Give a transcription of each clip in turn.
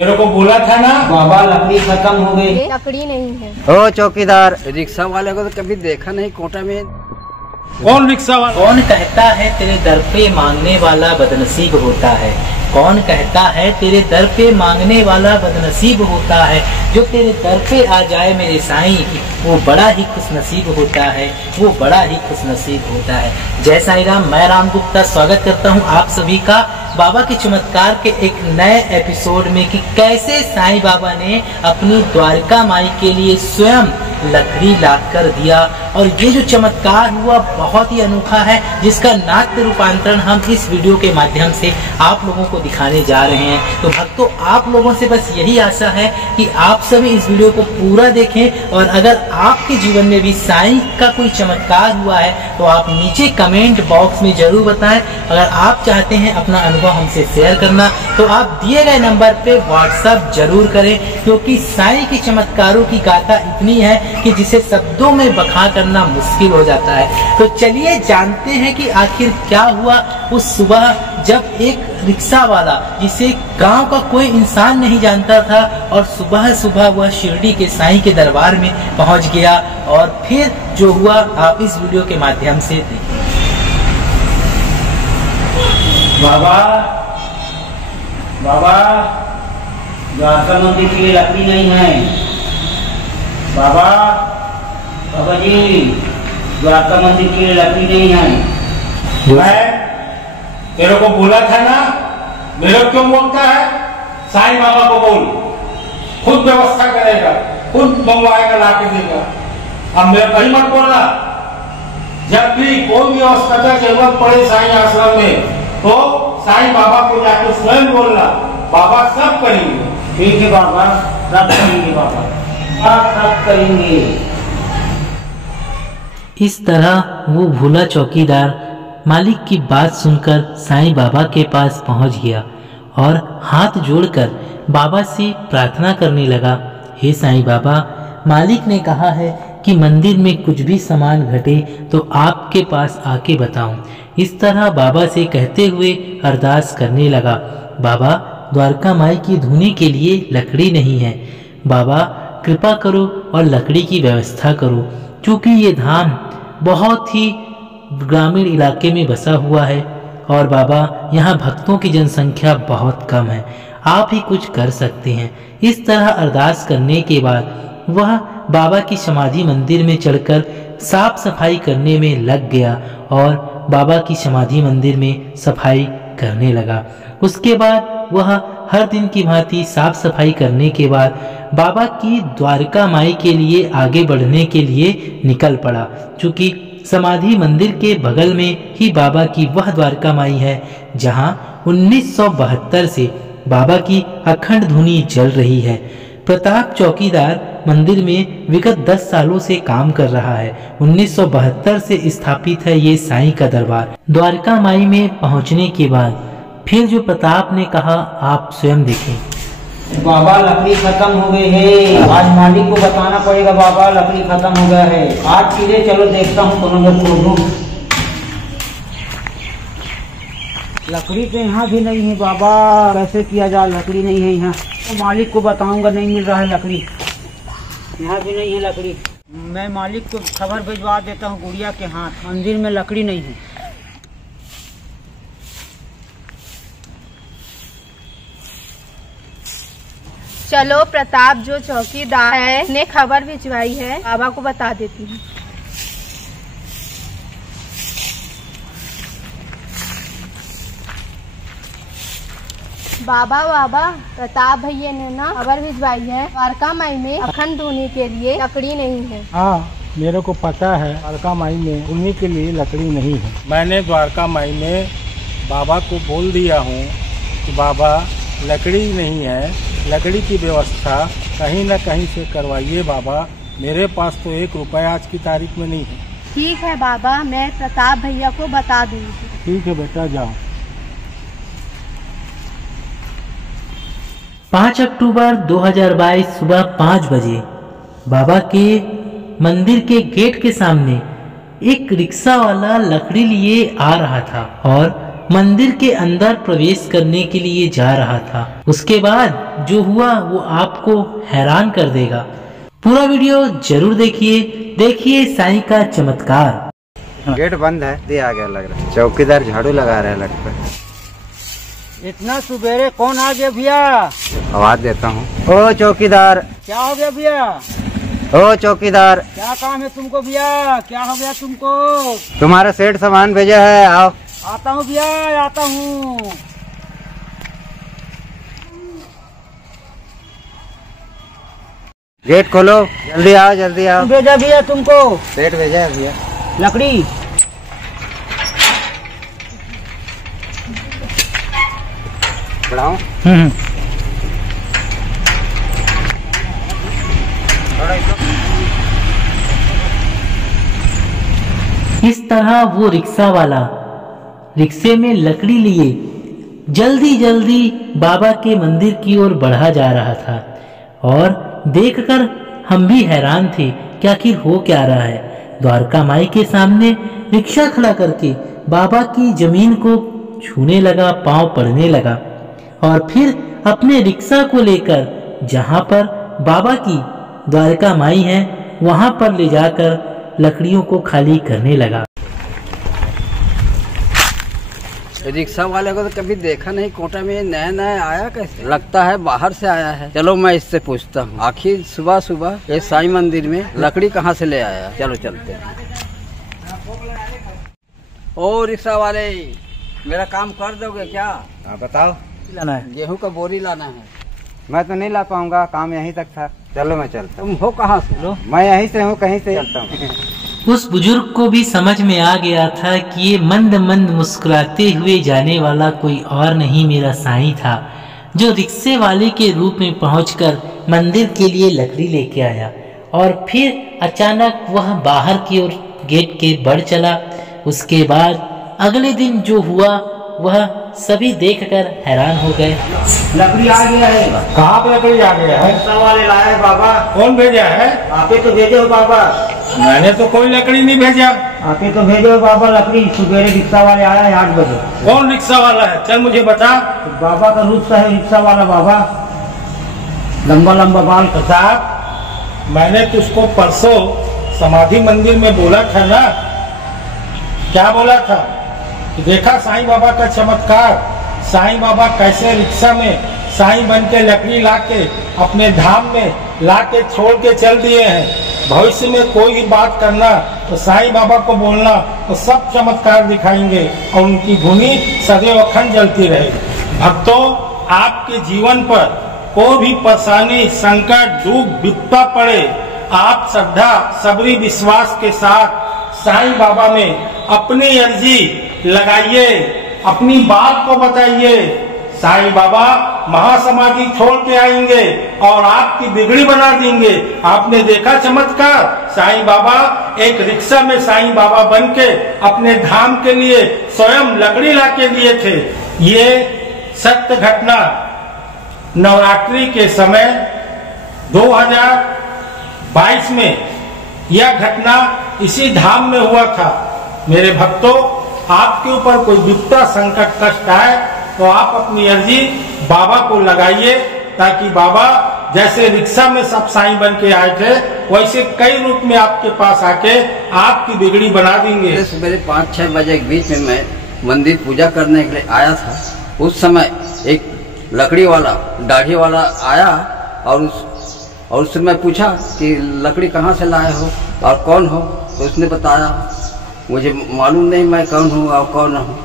मेरे को बोला था ना बाबा लकड़ी खत्म हो गई। लकड़ी नहीं है। ओ चौकीदार, रिक्शा वाले को तो कभी देखा नहीं कोटा में। कौन रिक्शा वाला? कौन कहता है तेरे दर पे मांगने वाला बदनसीब होता है? कौन कहता है तेरे दर पे मांगने वाला बदनसीब होता है? जो तेरे दर पे आ जाए मेरे साईं, वो बड़ा ही खुशनसीब होता है, वो बड़ा ही खुशनसीब होता है। जय साईं राम। मैं राम गुप्ता स्वागत करता हूँ आप सभी का बाबा के चमत्कार के एक नए एपिसोड में कि कैसे साईं बाबा ने अपनी द्वारका माई के लिए स्वयं लकड़ी ला कर दिया। और ये जो चमत्कार हुआ बहुत ही अनोखा है, जिसका नाट्य रूपांतरण हम इस वीडियो के माध्यम से आप लोगों को दिखाने जा रहे हैं। तो भक्तों, आप लोगों से बस यही आशा है कि आप सभी इस वीडियो को पूरा देखें, और अगर आपके जीवन में भी साईं का कोई चमत्कार हुआ है तो आप नीचे कमेंट बॉक्स में जरूर बताएं। अगर आप चाहते हैं अपना अनुभव हमसे शेयर करना तो आप दिए गए नंबर पे व्हाट्सएप जरूर करें, क्योंकि साईं के चमत्कारों की गाथा इतनी है कि जिसे शब्दों में बखान करना मुश्किल हो जाता है। तो चलिए जानते हैं कि आखिर क्या हुआ उस सुबह, जब एक रिक्शा वाला जिसे गांव का कोई इंसान नहीं जानता था, और सुबह सुबह वह शिरडी के साईं के दरबार में पहुंच गया। और फिर जो हुआ आप इस वीडियो के माध्यम से देखिए। बाबा बाबा, द्वारका मंदिर के लिए लकड़ी नहीं है। बाबा बाबा जी, द्वारका मंदिर के लिए लकड़ी नहीं है। मैं तेरे को बोला था ना, मेरे को क्यों बोलता है? साईं बाबा को बोल, खुद व्यवस्था करेगा, खुद मंगवाएगा, ला के देगा। अब मेरे कहीं मत बोलना। जब भी कोई व्यवस्था का जरूरत पड़े साईं आश्रम में तो साईं बाबा को जाके स्वयं बोलना, बाबा सब करेंगे। ठीक है बाबा, सब करेंगे बाबा, सब करेंगे। इस तरह वो भूला चौकीदार मालिक की बात सुनकर साईं बाबा के पास पहुंच गया और हाथ जोड़कर बाबा से प्रार्थना करने लगा। हे साईं बाबा, मालिक ने कहा है कि मंदिर में कुछ भी सामान घटे तो आपके पास आके बताऊं। इस तरह बाबा से कहते हुए अरदास करने लगा। बाबा, द्वारका माई की धुनी के लिए लकड़ी नहीं है। बाबा कृपा करो और लकड़ी की व्यवस्था करो, क्योंकि ये धाम बहुत ही ग्रामीण इलाके में बसा हुआ है और बाबा यहाँ भक्तों की जनसंख्या बहुत कम है, आप ही कुछ कर सकते हैं। इस तरह अरदास करने के बाद वह बाबा की समाधि मंदिर में चढ़कर साफ सफाई करने में लग गया और बाबा की समाधि मंदिर में सफाई करने लगा। उसके बाद वह हर दिन की भांति साफ सफाई करने के बाद बाबा की द्वारका माई के लिए आगे बढ़ने के लिए निकल पड़ा, क्योंकि समाधि मंदिर के बगल में ही बाबा की वह द्वारका माई है जहां 1972 से बाबा की अखंड धुनी जल रही है। प्रताप चौकीदार मंदिर में विगत 10 सालों से काम कर रहा है। 1972 से स्थापित है ये साईं का दरबार। द्वारका माई में पहुंचने के बाद फिर जो प्रताप ने कहा आप स्वयं देखें। बाबा लकड़ी खत्म हो गई है, आज मालिक को बताना पड़ेगा। बाबा लकड़ी खत्म हो गया है, आज सीधे चलो देखता हूँ दोनों में खोलूं। लकड़ी तो यहाँ भी नहीं है बाबा, कैसे किया जाए? लकड़ी नहीं है यहाँ, तो मालिक को बताऊंगा नहीं मिल रहा है लकड़ी, यहाँ भी नहीं है लकड़ी। मैं मालिक को खबर भिजवा देता हूँ गुड़िया के हाथ, मंदिर में लकड़ी नहीं है। चलो, प्रताप जो चौकीदार है ने खबर भिजवाई है, बाबा को बता देती हूँ। बाबा बाबा, प्रताप भैया ने ना खबर भिजवाई है, द्वारका माई में अखंड धुनी के लिए लकड़ी नहीं है। हाँ, मेरे को पता है द्वारका माई में धुनी के लिए लकड़ी नहीं है। मैंने द्वारका माई में बाबा को बोल दिया हूँ कि बाबा लकड़ी नहीं है, लकड़ी की व्यवस्था कहीं न कहीं से करवाइए बाबा, मेरे पास तो 1 रुपया आज की तारीख में नहीं है। ठीक है बाबा, मैं प्रताप भैया को बता दूंगी। ठीक है बेटा, जाओ। 5 अक्टूबर 2022 सुबह 5 बजे बाबा के मंदिर के गेट के सामने एक रिक्शा वाला लकड़ी लिए आ रहा था और मंदिर के अंदर प्रवेश करने के लिए जा रहा था। उसके बाद जो हुआ वो आपको हैरान कर देगा। पूरा वीडियो जरूर देखिए साईं का चमत्कार। गेट बंद है, ये आ गया लग रहा है। चौकीदार झाड़ू लगा रहा है लगता है। इतना सुबेरे कौन आ गया भैया? आवाज देता हूँ। ओ चौकीदार। क्या हो गया भैया? ओ चौकीदार। क्या काम है तुमको भैया? क्या हो गया तुमको? तुम्हारा सेठ सामान भेजा है, आओ। आता हूँ भैया, आता हूँ। गेट खोलो, जल्दी आओ, जल्दी आओ। भेजा भैया तुमको? सेठ भेजा है भैया। लकड़ी बढ़ाओ। इस तरह वो रिक्शा वाला रिक्शे में लकड़ी लिए जल्दी बाबा के मंदिर की ओर बढ़ा जा रहा था और देखकर हम भी हैरान थे कि आखिर हो क्या रहा है। द्वारका माई के सामने रिक्शा खड़ा करके बाबा की जमीन को छूने लगा, पांव पड़ने लगा और फिर अपने रिक्शा को लेकर जहां पर बाबा की द्वारका माई है वहां पर ले जाकर लकड़ियों को खाली करने लगा। रिक्शा वाले को तो कभी देखा नहीं, कोटा में नया नया आया कैसे? लगता है बाहर से आया है। चलो मैं इससे पूछता हूँ। आखिर सुबह सुबह ये साईं मंदिर में लकड़ी कहाँ से ले आया? चलो चलते हैं। ओ रिक्शा वाले, मेरा काम कर दोगे क्या? बताओ। लाना है, गेहूँ का बोरी लाना है। मैं तो नहीं ला पाऊंगा, काम यहीं तक था। चलो मैं चलता हूँ। तुम हो कहाँ से? लो मैं यहीं से हूँ, कहीं से चलता हूँ। उस बुजुर्ग को भी समझ में आ गया था कि ये मंद मुस्कुराते हुए जाने वाला कोई और नहीं मेरा साईं था, जो रिक्शे वाले के रूप में पहुंचकर मंदिर के लिए लकड़ी लेके आया और फिर अचानक वह बाहर की ओर गेट के बढ़ चला। उसके बाद अगले दिन जो हुआ वह सभी देखकर हैरान हो गए। लकड़ी आ गया है। कहाँ पे लकड़ी आ गया है? रिक्शा वाले लाए हैं बाबा। कौन भेजा है? आपे तो भेजे हो बाबा। मैंने तो कोई लकड़ी नहीं भेजा। आपे तो भेजे हो बाबा लकड़ी। सुबेरे रिक्शा वाले आया है 8 बजे। कौन रिक्शा वाला है? चल मुझे बता। बाबा का रूप है रिक्शा वाला बाबा, लंबा लंबा बाल। साहब मैंने तुझको परसों समाधि मंदिर में बोला था ना, क्या बोला था? देखा साईं बाबा का चमत्कार। साईं बाबा कैसे रिक्शा में साईं बन के लकड़ी लाके अपने धाम में लाके छोड़ के चल दिए हैं। भविष्य में कोई भी बात करना तो साईं बाबा को बोलना, तो सब चमत्कार दिखाएंगे और उनकी धुनी सदैव अखंड जलती रहेगी। भक्तों, आपके जीवन पर कोई भी परेशानी, संकट, दुख, विपदा पड़े, आप श्रद्धा, सबरी, विश्वास के साथ साईं बाबा में अपनी अर्जी लगाइए, अपनी बात को बताइए। साईं बाबा महासमाधि छोड़ के आएंगे और आपकी बिगड़ी बना देंगे। आपने देखा चमत्कार, साईं बाबा एक रिक्शा में साईं बाबा बन के अपने धाम के लिए स्वयं लकड़ी ला के दिए थे। ये सत्य घटना नवरात्रि के समय 2022 में यह घटना इसी धाम में हुआ था। मेरे भक्तों, आपके ऊपर कोई विपदा, संकट, कष्ट आए तो आप अपनी अर्जी बाबा को लगाइए, ताकि बाबा जैसे रिक्शा में सब साईं बन के आए थे वैसे कई रूप में आपके पास आके आपकी बिगड़ी बना देंगे। मेरे 5-6 बजे के बीच में मैं मंदिर पूजा करने के लिए आया था। उस समय एक लकड़ी वाला, दाढ़ी वाला आया और उससे मैं पूछा कि लकड़ी कहाँ से लाए हो और कौन हो? तो उसने बताया। मुझे मालूम नहीं मैं कौन हूँ और कौन हूँ।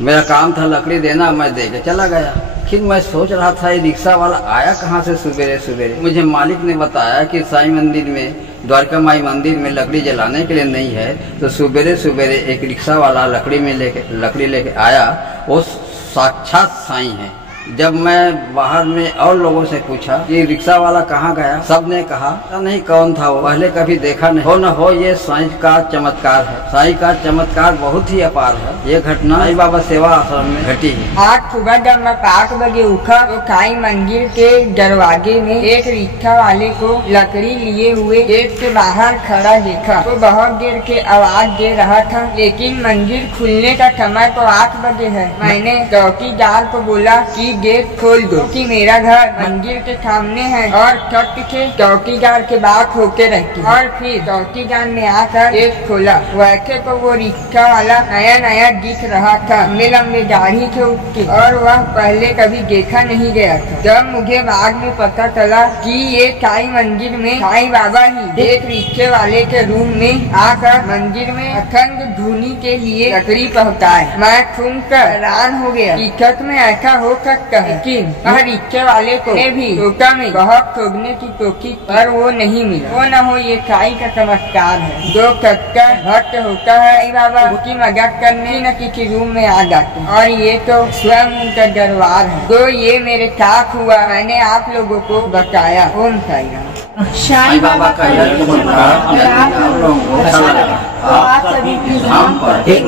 मेरा काम था लकड़ी देना, मैं दे के चला गया। फिर मैं सोच रहा था ये रिक्शा वाला आया कहाँ से सुबेरे सुबेरे। मुझे मालिक ने बताया कि साईं मंदिर में, द्वारका माई मंदिर में लकड़ी जलाने के लिए नहीं है, तो सुबेरे सुबेरे एक रिक्शा वाला लकड़ी लेके आया। वो साक्षात साईं है। जब मैं बाहर में और लोगों से पूछा कि रिक्शा वाला कहाँ गया, सब ने कहा नहीं कौन था वो, पहले कभी देखा नहीं। हो न हो ये साईं का चमत्कार है। साईं का चमत्कार बहुत ही अपार है। ये घटना साईं बाबा सेवा आश्रम में घटी है। आज सुबह जब मैं 5 बजे उठा तो साईं मंदिर के दरवाजे में एक रिक्शा वाले को लकड़ी लिए हुए गेट के बाहर खड़ा देखा। तो बहुत देर के आवाज दे रहा था, लेकिन मंदिर खुलने का समय तो 8 बजे है। मैंने चौकीदार को बोला कि गेट खोल दो कि मेरा घर मंदिर के सामने है और छत से चौकीदार के बात होके रहती। और फिर चौकीदार ने आकर गेट खोला। वैसे तो वो रिक्शा वाला नया नया दिख रहा था, लंबे लंबे दाढ़ी थे उसकी, और वह पहले कभी देखा नहीं गया था। जब मुझे बाद में पता चला कि ये साईं मंदिर में साईं बाबा ही एक रिक्शे वाले के रूम में आकर मंदिर में अखंड धुनी के लिए लकड़ी पहुँचाए, मैं सुनकर हैरान हो गया कि सच में ऐसा हो सकता है। लेकिन वह रिक्शे वाले को भी टोटा में बहुत खोदने की कोशिश पर वो नहीं मिला। वो न हो ये साईं का चमत्कार है। जो सच्चा भक्त होता है साईं बाबा उसकी मदद करने न किसी रूम में आ जाते हैं, और ये तो स्वयं उनका दरबार है। तो ये मेरे साथ हुआ, मैंने आप लोगों को बताया। ओम साईं राम। साईं बाबा का यह चमत्कार आप लोगों को अच्छा लगा, आप सभी की धाम पर एक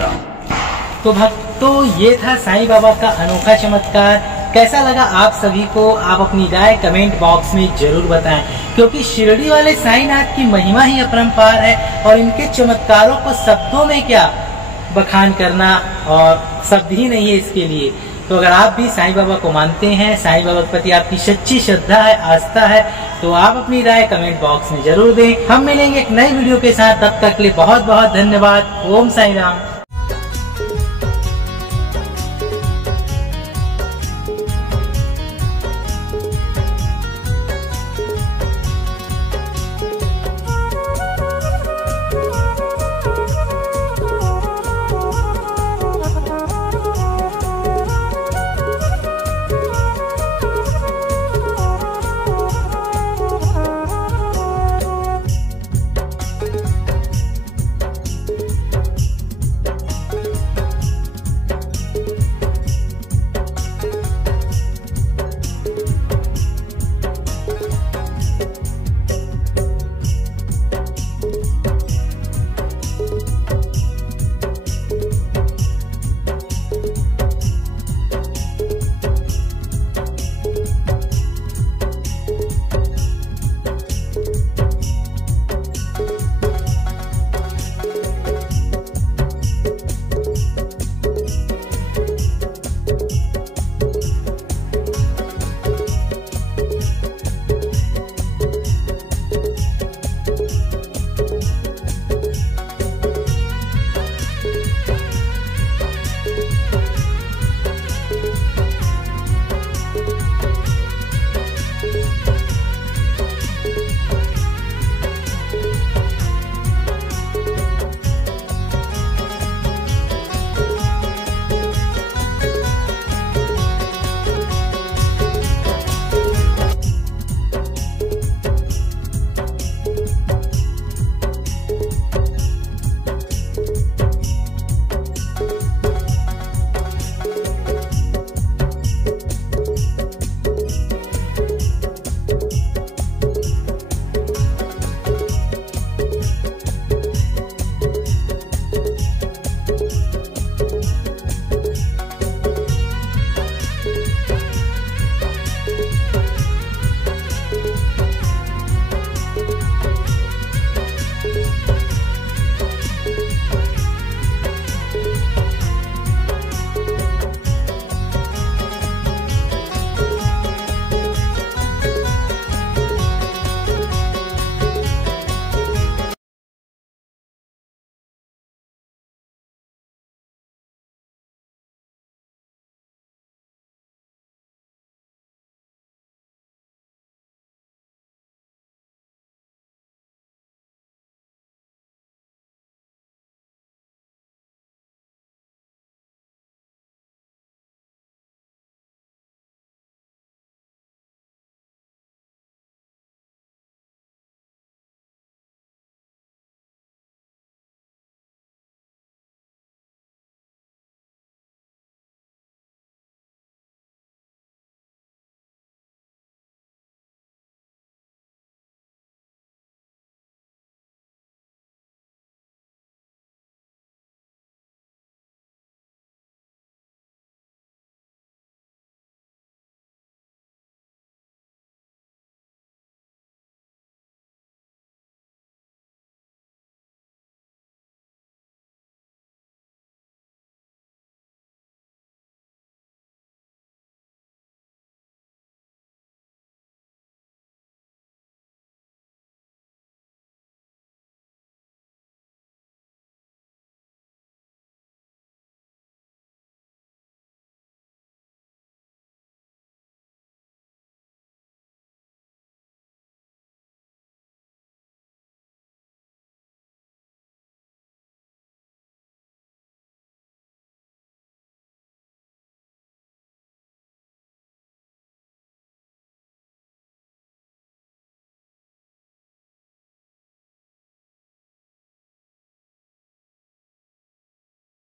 राम। तो भक्तों ये था साईं बाबा का अनोखा चमत्कार। कैसा लगा आप सभी को? आप अपनी राय कमेंट बॉक्स में जरूर बताएं, क्योंकि शिरडी वाले साईंनाथ की महिमा ही अपरंपार है और इनके चमत्कारों को शब्दों में क्या बखान करना और शब्द ही नहीं है इसके लिए। तो अगर आप भी साईं बाबा को मानते हैं, साईं बाबा के प्रति आपकी सच्ची श्रद्धा है, आस्था है, तो आप अपनी राय कमेंट बॉक्स में जरूर दें। हम मिलेंगे एक नई वीडियो के साथ, तब तक के लिए बहुत बहुत धन्यवाद। ओम साईं राम।